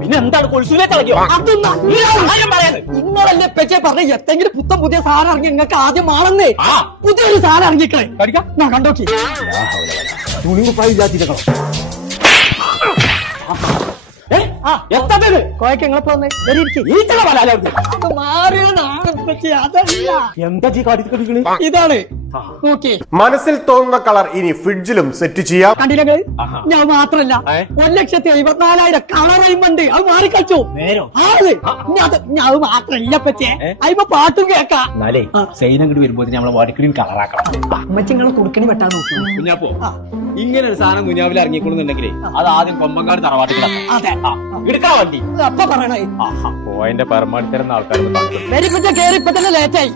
പിന്നെ എന്താണ് കൊൽസുലേക്ക് ഇളകിയോ? നിങ്ങളല്ലേ പെച്ചെ പറഞ്ഞ എത്തെങ്കിലും പുത്തം പുതിയ സാധനം ഇറങ്ങി നിങ്ങൾക്ക് ആദ്യം മാണെന്നേ പുതിയൊരു സാധനം ഇറങ്ങിക്കളെ കണ്ടോക്കി തുണിമുപ്പായി വിചാരിച്ചിരിക്കണം. കോയക്ക് എങ്ങളപ്പോ ഇതാണ് നോക്കി. മനസ്സിൽ തോന്നുന്ന കളർ ഇനി ഫ്രിഡ്ജിലും സെറ്റ് ചെയ്യാം. കണ്ടില്ല ഞാൻ മാത്രല്ല 1,54,000 കളറുണ്ട്. അത് മാറിക്കളിച്ചു അത് മാത്രല്ല പറ്റേ അതിപ്പോ പാട്ടും കേക്കാം. എന്നാലേ സൈനം കൂടി വരുമ്പോ നമ്മളെ വാടിക്കടിയും കളറാക്കണം. അമ്മച്ചിങ്ങളെ കുടുക്കണി വെട്ടാൻ നോക്കി. കുഞ്ഞാപ്പോ ഇങ്ങനെ ഒരു സാധനം കുഞ്ഞാവിൽ ഇറങ്ങിക്കൊള്ളുന്നുണ്ടെങ്കിലേ അത് ആദ്യം കൊമ്പങ്കാട് തറവാട്ടിൽ എടുക്കാൻ വണ്ടി അപ്പൊ പറയണേ പോയിന്റെ പരമാവധി തരുന്ന ആൾക്കാർ കേറി ഇപ്പൊ തന്നെ ലേറ്റായി.